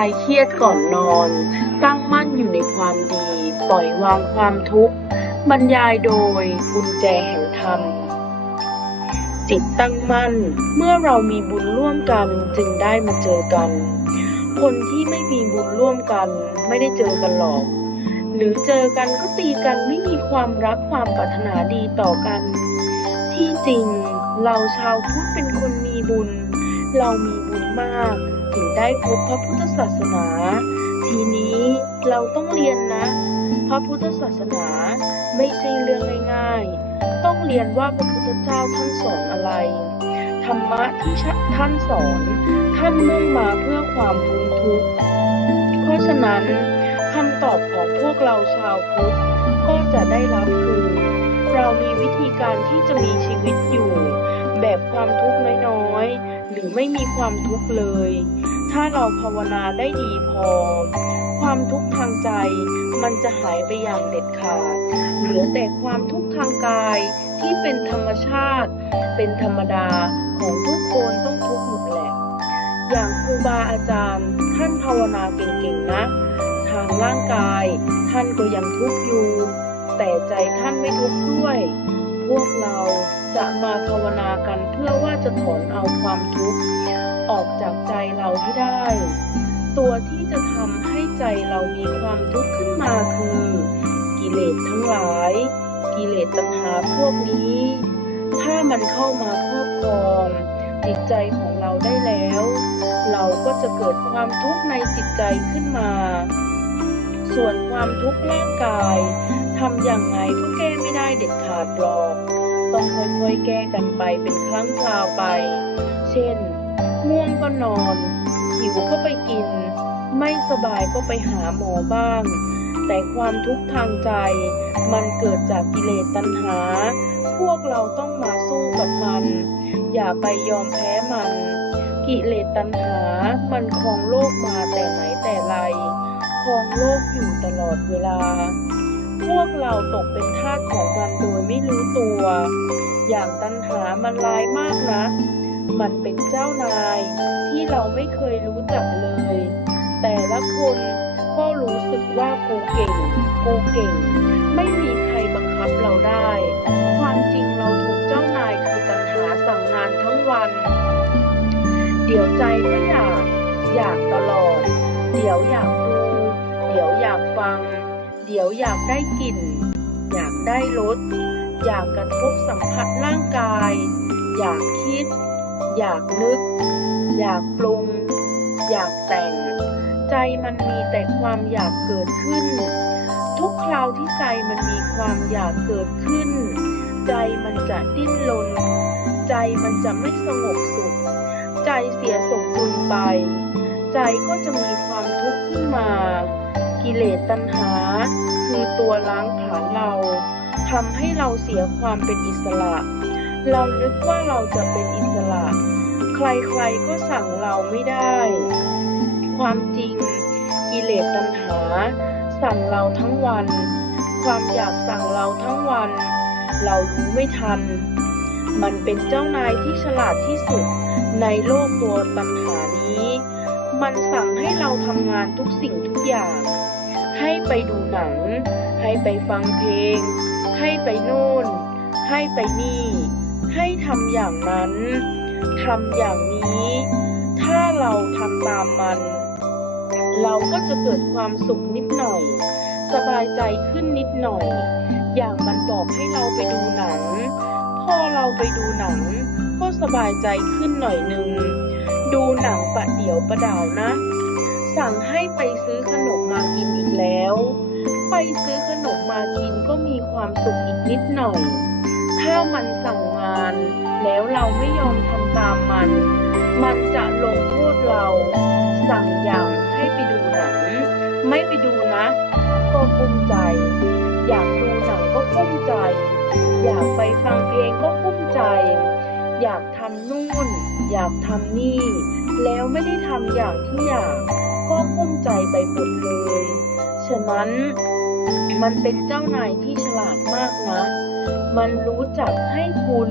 ายเครียดก่อนนอน ตั้งมั่นอยู่ในความดี ปล่อยวางความทุกข์ บรรยายโดยกุญแจแห่งธรรม จิตตั้งมั่น เมื่อเรามีบุญร่วมกันจึงได้มาเจอกัน คนที่ไม่มีบุญร่วมกันไม่ได้เจอกันหรอก หรือเจอกันก็ตีกันไม่มีความรักความปรารถนาดีต่อกัน ที่จริงเราชาวพุทธเป็นคนมีบุญ เรามีบุญมาก ถึงได้พบพระพุทธศาสนา ทีนี้เราต้องเรียนนะ พระพุทธศาสนาไม่ใช่เรื่องง่ายๆ ต้องเรียนว่าพระพุทธเจ้าท่านสอนอะไร ธรรมะที่ท่านสอน ท่านมุ่งมาเพื่อความพ้นทุกข์ เพราะฉะนั้นคำตอบของพวกเราชาวพุทธก็จะได้รับคือ เรามีวิธีการที่จะมีชีวิตอยู่ แบบความทุกข์น้อยๆ หรือไม่มีความทุกข์เลย ถ้าเราภาวนาได้ดีพอ ความทุกข์ทางใจมันจะหายไปอย่างเด็ดขาด เหลือแต่ความทุกข์ทางกายที่เป็นธรรมชาติ เป็นธรรมดาของทุกคนต้องทุกข์หมดแหละ อย่างครูบาอาจารย์ท่านภาวนาเก่งๆนะ ทางร่างกายท่านก็ยังทุกข์อยู่ แต่ใจท่านไม่ทุกข์ด้วย พวกเราจะมาภาวนากันเพื่อว่าจะถอนเอาความทุกข์ ออกจากใจเราให้ได้ ตัวที่จะทำให้ใจเรามีความทุกข์ขึ้นมาคือ กิเลสทั้งหลาย กิเลสตัณหาพวกนี้ ถ้ามันเข้ามาครอบครองจิตใจของเราได้แล้ว เราก็จะเกิดความทุกข์ในจิตใจขึ้นมา ส่วนความทุกข์ร่างกายทำอย่างไงก็แก้ไม่ได้เด็ดขาดหรอก ต้องค่อยๆแก้กันไปเป็นครั้งคราวไป เช่น ง่วงก็นอน หิวก็ไปกิน ไม่สบายก็ไปหาหมอบ้าง แต่ความทุกข์ทางใจ มันเกิดจากกิเลสตัณหา พวกเราต้องมาสู้กับมัน อย่าไปยอมแพ้มัน กิเลสตัณหา มันครองโลกมาแต่ไหนแต่ไรครองโลกอยู่ตลอดเวลา พวกเราตกเป็นทาสของมันโดยไม่รู้ตัว อย่างตัณหามันร้ายมากนะ มันเป็นเจ้านายที่เราไม่เคยรู้จักเลย แต่ละคนก็รู้สึกว่ากูเก่ง กูเก่ง ไม่มีใครบังคับเราได้ ความจริงเราถูกเจ้านายคือตัณหาสั่งงานทั้งวัน เดี๋ยวใจก็อยาก อยากตลอด เดี๋ยวอยากดู เดี๋ยวอยากฟัง เดี๋ยวอยากได้กลิ่น อยากได้รส อยากกระทบสัมผัสร่างกาย อยากคิด อยากนึก อยากปรุง อยากแต่ง ใจมันมีแต่ความอยากเกิดขึ้น ทุกคราวที่ใจมันมีความอยากเกิดขึ้น ใจมันจะดิ้นรนใจมันจะไม่สงบสุข ใจเสียสมดุลไป ใจก็จะมีความทุกข์ขึ้นมา กิเลสตัณหา คือตัวล้างผลาญเราทำให้เราเสียความเป็นอิสระ เรานึกว่าเราจะเป็นอิ ใครๆก็สั่งเราไม่ได้ ความจริงกิเลสตัณหา สั่งเราทั้งวัน ความอยากสั่งเราทั้งวัน เรารู้ไม่ทัน มันเป็นเจ้านายที่ฉลาดที่สุดในโลกตัวตัณหานี้ มันสั่งให้เราทำงานทุกสิ่งทุกอย่าง ให้ไปดูหนัง ให้ไปฟังเพลง ให้ไปโน่น ให้ไปนี่ ให้ทำอย่างนั้น ทำอย่างนี้ ถ้าเราทำตามมัน เราก็จะเกิดความสุขนิดหน่อย สบายใจขึ้นนิดหน่อย อย่างมันบอกให้เราไปดูหนัง พอเราไปดูหนัง ก็สบายใจขึ้นหน่อยนึง ดูหนังประเดี๋ยวประดาวนะ สั่งให้ไปซื้อขนมมากินอีกแล้ว ไปซื้อขนมมากินก็มีความสุขอีกนิดหน่อย ถ้ามันสั่งาน แล้วเราไม่ยอมทำตามมัน มันจะลงโทษเรา สั่งอย่างให้ไปดูหนัง ไม่ไปดูนะ ก็กุ้มใจ อยากดูหนังก็กุ้มใจ อยากไปฟังเพลงก็กุ้มใจ อยากทำนู่น อยากทำนี่ แล้วไม่ได้ทำอย่างที่อยาก ก็กุ้มใจไปหมดเลย ฉะนั้นมันเป็นเจ้านายที่ฉลาดมากนะ มันรู้จักให้คุณ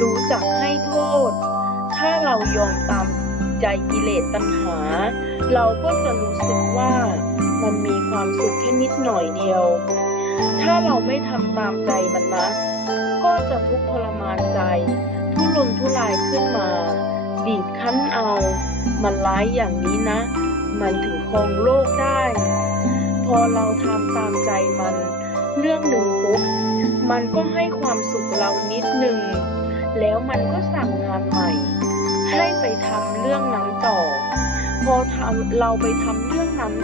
รู้จักให้โทษ ถ้าเรายอมตามใจกิเลสตัณหา เราก็จะรู้สึกว่ามันมีความสุขแค่นิดหน่อยเดียว ถ้าเราไม่ทำตามใจมันนะ ก็จะทุกข์ทรมานใจ ทุรนทุรายขึ้นมา บีบคั้นเอา มันร้ายอย่างนี้นะ มันถึงครองโลกได้ พอเราทำตามใจมัน เรื่องหนึ่งปุ๊บ มันก็ให้ความสุขเรานิดหนึ่งแล้วมันก็สั่งงานใหม่ ให้ไปทำเรื่องนั้นต่อ พอทำเราไปทำเรื่องนั้น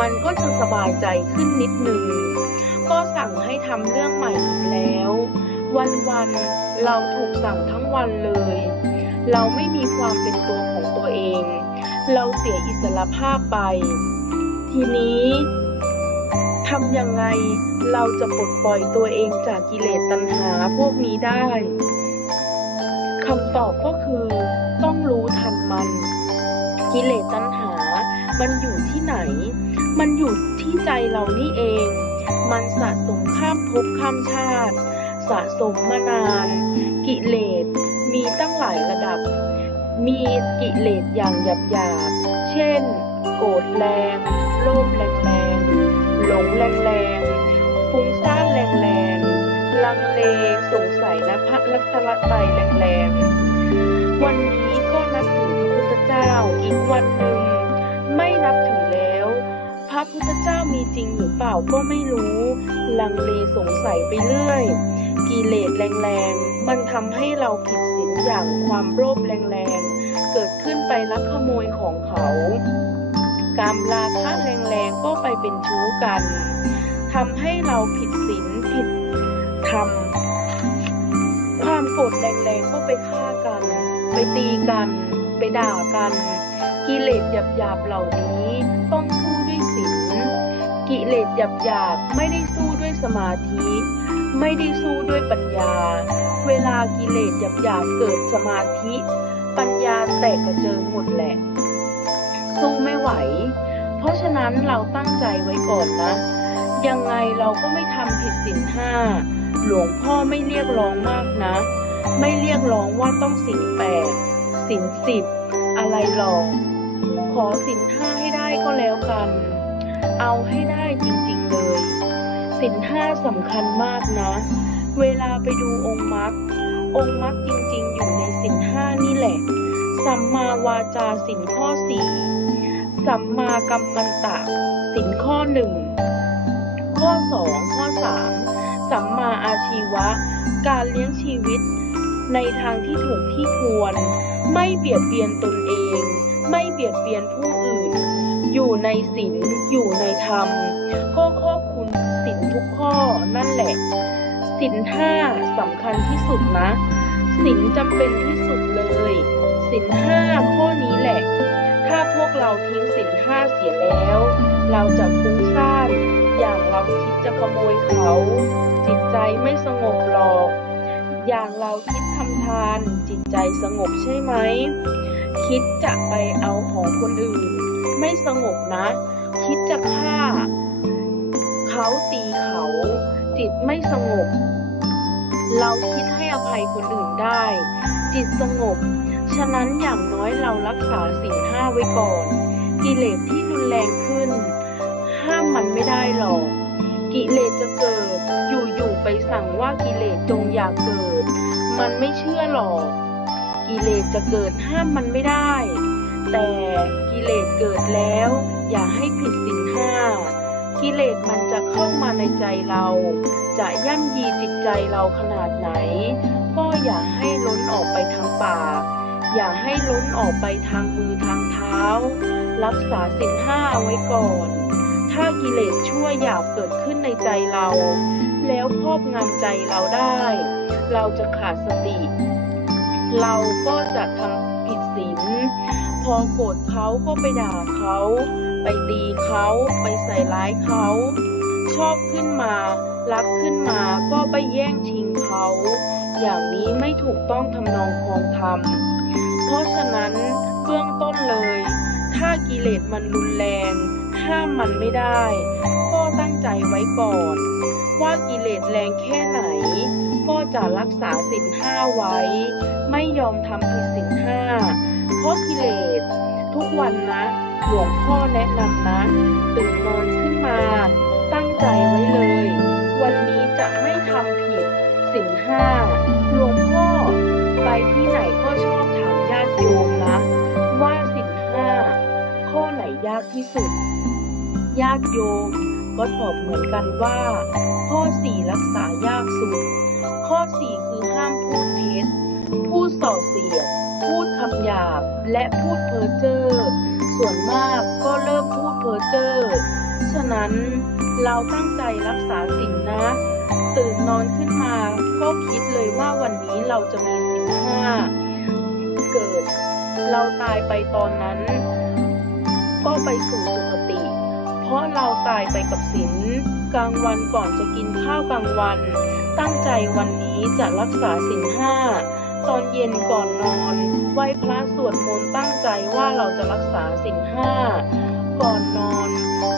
มันก็จะสบายใจขึ้นนิดหนึ่งก็สั่งให้ทำเรื่องใหม่อีกแล้ว วันๆเราถูกสั่งทั้งวันเลย เราไม่มีความเป็นตัวของตัวเอง เราเสียอิสรภาพไป ทีนี้ ทำยังไงเราจะปลดปล่อยตัวเองจากกิเลสตัณหาพวกนี้ได้คำตอบก็คือต้องรู้ทันมัน กิเลสตัณหา มันอยู่ที่ไหน มันอยู่ที่ใจเรานี่เอง มันสะสมข้ามภพข้ามชาติ สะสมมานาน กิเลสมีตั้งหลายระดับ มีกิเลสอย่างหยาบๆเช่น โกรธแรง โลภแรง งๆหลงแรงแรงๆฟุ้งซ่านแรงแรงๆ ลังเลสงสัยและพักลักตะไตแรงแรงๆ วันนี้ก็นับถือพระพุทธเจ้าอีกวันหนึ่งไม่นับถือแล้ว พระพุทธเจ้ามีจริงหรือเปล่าก็ไม่รู้ ลังเลสงสัยไปเรื่อย กิเลสแรงๆ มันทำให้เราผิดศีลอย่างความโลภแรงๆ เกิดขึ้นไปลักขโมยของเขา กามราคะแรงๆก็ไปเป็นชู้กันทำให้เราผิดศีลผิดธรรมความโกรธแรงๆก็ไปฆ่ากัน ไปตีกัน ไปด่ากัน กิเลสหยาบๆเหล่านี้ต้องสู้ด้วยศีลกิเลสหยาบๆไม่ได้สู้ด้วยสมาธิ ไม่ได้สู้ด้วยปัญญา เวลากิเลสหยาบๆเกิดสมาธิ ปัญญาแตกกระเจิงหมดแหละ สู้ไม่ไหว เพราะฉะนั้นเราตั้งใจไว้ก่อนนะ ยังไงเราก็ไม่ทำผิดศีลห้า หลวงพ่อไม่เรียกร้องมากนะ ไม่เรียกร้องว่าต้องศีลแปดศีลสิบอะไรหรอก ขอศีลห้าให้ได้ก็แล้วกัน เอาให้ได้จริงๆเลยศีลห้าสำคัญมากนะ เวลาไปดูองค์มรรคองค์มรรคจริงๆ อยู่ในศีลห้านี่แหละ สัมมาวาจาศีลข้อสี่ สัมมากัมมันตะศีลข้อหนึ่งข้อสองข้อสามสัมมาอาชีวะ การเลี้ยงชีวิต ในทางที่ถูกที่ควร ไม่เบียดเบียนตนเอง ไม่เบียดเบียนผู้อื่น อยู่ในศีลอยู่ในธรรม ก็ครอบคลุมศีลทุกข้อนั่นแหละศีลห้าสำคัญที่สุดนะศีลจำเป็นที่สุดเลยศีลห้าข้อนี้แหละ ถ้าพวกเราทิ้งศีลห้าเสียแล้ว เราจะฟุ้งซ่านอย่างเราคิดจะขโมยเขา จิตใจไม่สงบหรอก อย่างเราคิดทำทานจิตใจสงบใช่ไหม คิดจะไปเอาของคนอื่น ไม่สงบนะ คิดจะฆ่า เขาตีเขา จิตไม่สงบ เราคิดให้อภัยคนอื่นได้ จิตสงบ ฉะนั้นอย่างน้อยเรารักษาสิ่งห้าไว้ก่อน กิเลสที่รุนแรงขึ้น ห้ามมันไม่ได้หรอก กิเลสจะเกิด อยู่ๆไปสั่งว่ากิเลสจงอย่าเกิด มันไม่เชื่อหรอก กิเลสจะเกิดห้ามมันไม่ได้ แต่กิเลสเกิดแล้ว อย่าให้ผิดศีลห้ากิเลสมันจะเข้ามาในใจเรา จะย่ำยีจิตใจเราขนาดไหน อย่าให้ล้นออกไปทางมือทางเท้า รักษาศีลห้าเอาไว้ก่อน ถ้ากิเลสชั่วหยาบเกิดขึ้นในใจเรา แล้วครอบงำใจเราได้ เราจะขาดสติ เราก็จะทำผิดศีลพอโกรธเขาก็ไปด่าเขา ไปตีเขาไปใส่ร้ายเขา ชอบขึ้นมารักขึ้นมาก็ไปแย่งชิงเขา อย่างนี้ไม่ถูกต้องทำนองคองธรรม กิเลสมันรุนแรง ห้ามมันไม่ได้ ก็ตั้งใจไว้ก่อน ว่ากิเลสแรงแค่ไหน ก็จะรักษาศีลห้าไว้ ไม่ยอมทำผิดศีลห้า เพราะกิเลสทุกวันนะหลวงพ่อแนะนำนะตื่นนอนขึ้นมา ตั้งใจไว้เลย วันนี้จะไม่ทำผิดสินห้าหลวงพ่อไปที่ไหนก็ชอบถามญาติโยม ไหนยากที่สุดญาติโยมก็ตอบเหมือนกันว่า ข้อสี่รักษายากสุด ข้อสี่คือห้ามพูดเท็จ พูดส่อเสียด พูดคำหยาบ และพูดเพ้อเจ้อ ส่วนมากก็เริ่มพูดเพ้อเจ้อ ฉะนั้นเราตั้งใจรักษาศีลนะ ตื่นนอนขึ้นมาก็คิดเลยว่าวันนี้เราจะมีศีลห้า เกิด เราตายไปตอนนั้น ก็ไปสู่สุคติ เพราะเราตายไปกับศีลกลางวันก่อนจะกินข้าวกลางวัน ตั้งใจวันนี้จะรักษาศีลห้าตอนเย็นก่อนนอนไหว้พระสวดมนต์ตั้งใจว่าเราจะรักษาศีลห้าก่อนนอน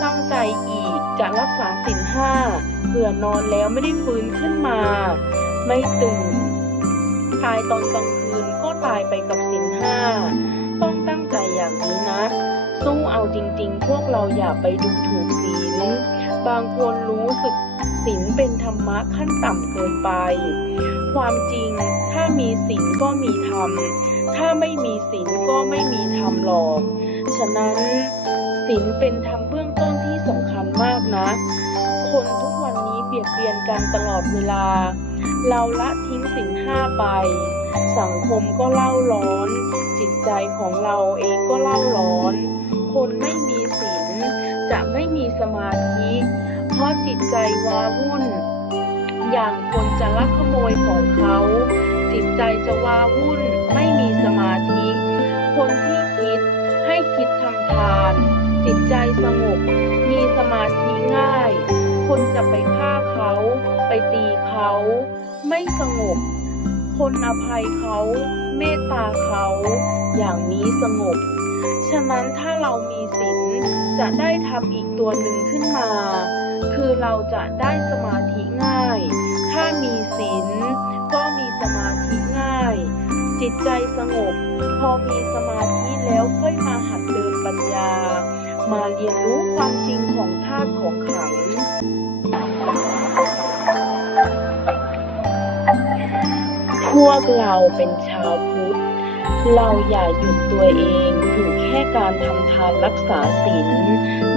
ตั้งใจอีกจะรักษาศีลห้าเผื่อนอนแล้วไม่ได้ฟื้นขึ้นมา ไม่ตื่น ตายตอนกลางคืนก็ตายไปกับศีลห้า จริง ๆ พวกเราอย่าไปดูถูกศีล บางคนรู้สึกศีลเป็นธรรมะขั้นต่ำเกินไป ความจริงถ้ามีศีลก็มีธรรม ถ้าไม่มีศีลก็ไม่มีธรรมหรอก ฉะนั้นศีลเป็นธรรมเบื้องต้นที่สำคัญมากนะ คนทุกวันนี้เบียดเบียนกันตลอดเวลา เราละทิ้งศีลห้าไป สังคมก็เล่าร้อน จิตใจของเราเองก็เล่าร้อน คนไม่มีศีลจะไม่มีสมาธิ เพราะจิตใจว้าวุ่น อย่างคนจะลักขโมยของเขา จิตใจจะว้าวุ่น ไม่มีสมาธิ คนที่คิดให้คิดทำทาน จิตใจสงบมีสมาธิง่าย คนจะไปฆ่าเขาไปตีเขา ไม่สงบ คนอภัยเขา เมตตาเขา อย่างนี้สงบ ฉะนั้นถ้าเรามีศีลจะได้ทำอีกตัวหนึ่งขึ้นมา คือเราจะได้สมาธิง่าย ถ้ามีศีลก็มีสมาธิง่าย จิตใจสงบ พอมีสมาธิแล้วค่อยมาหัดเดินปัญญา มาเรียนรู้ความจริงของธาตุของขังพวกเราเป็นชาวพุทธ เราอย่าหยุดตัวเอง อยู่แค่การทำทานรักษาศีล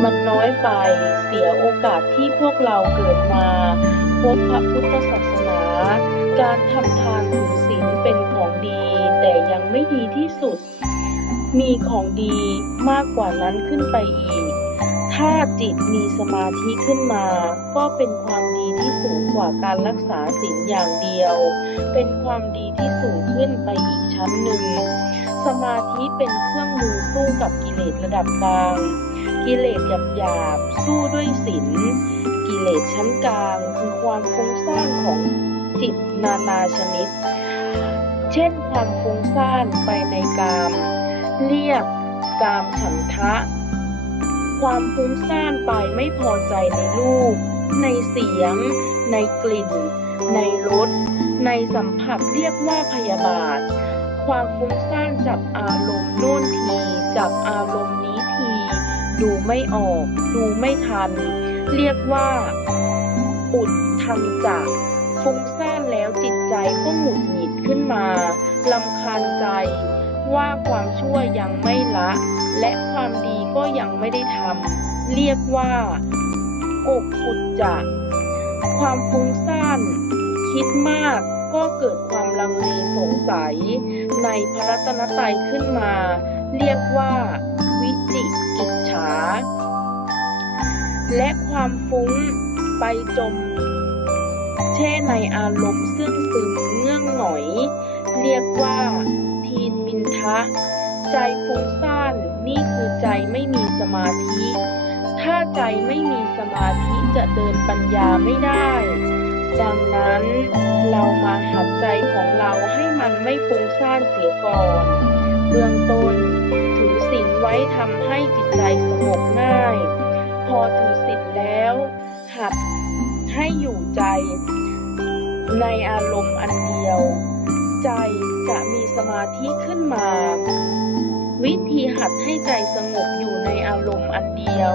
มันน้อยไปเสียโอกาสที่พวกเราเกิดมาพบพระพุทธศาสนา การทำทานถือศีลเป็นของดี แต่ยังไม่ดีที่สุด มีของดีมากกว่านั้นขึ้นไปอีก ถ้าจิตมีสมาธิขึ้นมา ก็เป็นความดีที่สูงกว่าการรักษาศีลอย่างเดียว เป็นความดีที่สูงขึ้นไปอีกชั้นหนึ่ง สมาธิเป็นเครื่องมือสู้กับกิเลสระดับกลาง กิเลสหยาบหยาบสู้ด้วยศีล กิเลสชั้นกลางคือความฟุ้งซ่านของจิตนานาชนิด เช่นความฟุ้งซ่านไปในกาม เรียกกามฉันทะ ความฟุ้งซ่านไปไม่พอใจในรูป ในเสียง ในกลิ่น ในรส ในสัมผัสเรียกว่าพยาบาท ความฟุ้งซ่านจับอารมณ์โน่นที จับอารมณ์นี้ที ดูไม่ออก ดูไม่ทัน เรียกว่า อุดทันจักฟุ้งซ่านแล้วจิตใจก็หงุดหงิดขึ้นมาลำคาญใจ ว่าความชั่วยังไม่ละ และความดีก็ยังไม่ได้ทำเรียกว่าอกอุดจจะความฟุ้งซ่าน คิดมาก ก็เกิดความลังเลสงสัย ในพระรัตนตรัยขึ้นมา เรียกว่า วิจิกิจฉา และความฟุ้งไปจม แช่ในอารมณ์ซึ่งซึมเงื่องหงอย เรียกว่าทีนมินทะ ใจฟุ้งซ่านนี่คือใจไม่มีสมาธิ ถ้าใจไม่มีสมาธิจะเดินปัญญาไม่ได้ ดังนั้นเรามาหัดใจของเราให้มันไม่ฟุ้งซ่านเสียก่อน เบื้องต้นถือศีลไว้ทำให้จิตใจสงบง่าย พอถือศีลแล้ว หัดให้อยู่ใจ ในอารมณ์อันเดียว ใจจะมีสมาธิขึ้นมา วิธีหัดให้ใจสงบอยู่ในอารมณ์อันเดียว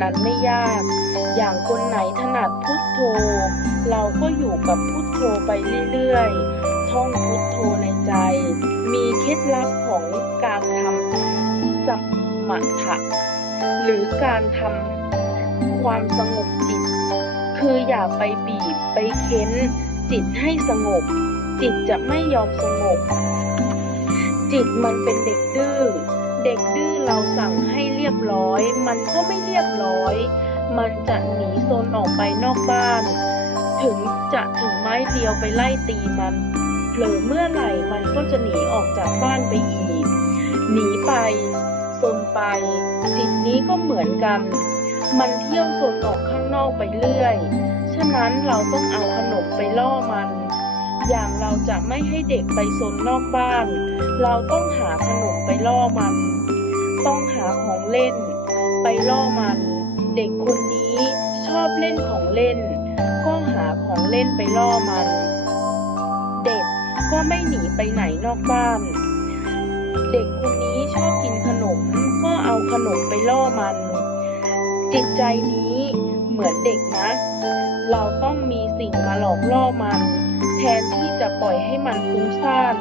นั้นไม่ยาก อย่างคนไหนถนัดพุทโธ เราก็อยู่กับพุทโธไปเรื่อยๆ ท่องพุทโธในใจ มีเคล็ดลับของการทำสมถะหรือการทำความสงบจิต คืออย่าไปบีบไปเค้น จิตให้สงบ จิตจะไม่ยอมสงบ จิตมันเป็นเด็กดื้อ เด็กดื้อเราสั่งให้เรียบร้อย มันก็ไม่เรียบร้อย มันจะหนีโซนออกไปนอกบ้าน ถึงจะถือไม้เดียวไปไล่ตีมันเผลอเมื่อไหร่มันก็จะหนีออกจากบ้านไปอีก หนีไปโซนไปจิตนี้ก็เหมือนกัน มันเที่ยวโซนออกข้างนอกไปเรื่อย ฉะนั้นเราต้องเอาขนมไปล่อมันอย่างเราจะไม่ให้เด็กไปโซนนอกบ้าน เราต้องหาขนมไปล่อมัน ต้องหาของเล่น ไปล่อมัน เด็กคนนี้ชอบเล่นของเล่น ก็หาของเล่นไปล่อมัน เด็กก็ไม่หนีไปไหนนอกบ้าน เด็กคนนี้ชอบกินขนมก็เอาขนมไปล่อมัน จิตใจนี้เหมือนเด็กนะ เราต้องมีสิ่งมาหลอกล่อมัน แทนที่จะปล่อยให้มันฟุ้งซ่าน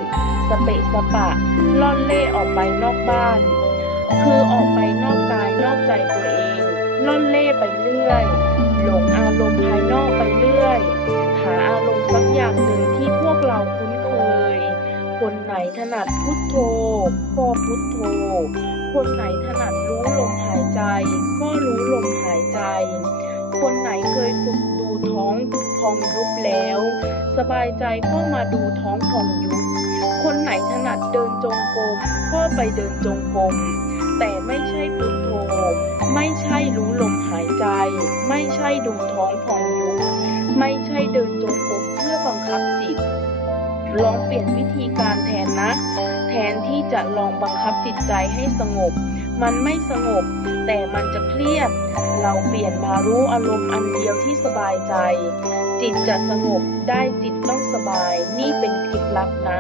สเปะสปะ ล่อนเล่ออกไปนอกบ้าน คือออกไปนอกกายนอกใจตัวเอง ล่อนเล่ไปเรื่อย หลงอารมณ์ภายนอกไปเรื่อย หาอารมณ์สักอย่างหนึ่งที่พวกเราคุ้นเคย คนไหนถนัดพุทโธก็พุทโธ คนไหนถนัดรู้ลมหายใจ ก็รู้ลมหายใจ คนไหนเคยฝึกดูท้องพองยุบแล้ว สบายใจก็มาดูท้องพองยุบคนไหนถนัดเดินจงกรมก็ไปเดินจงกรม แต่ไม่ใช่พุทโธไม่ใช่รู้ลมหายใจ ไม่ใช่ดูท้องพองยุบไม่ใช่เดินจงกรมเพื่อบังคับจิต ลองเปลี่ยนวิธีการแทนนะ แทนที่จะลองบังคับจิตใจให้สงบ มันไม่สงบ แต่มันจะเครียด เราเปลี่ยนมารู้อารมณ์อันเดียวที่สบายใจ จิตจะสงบได้จิตต้องสบาย นี่เป็นเคล็ดลับนะ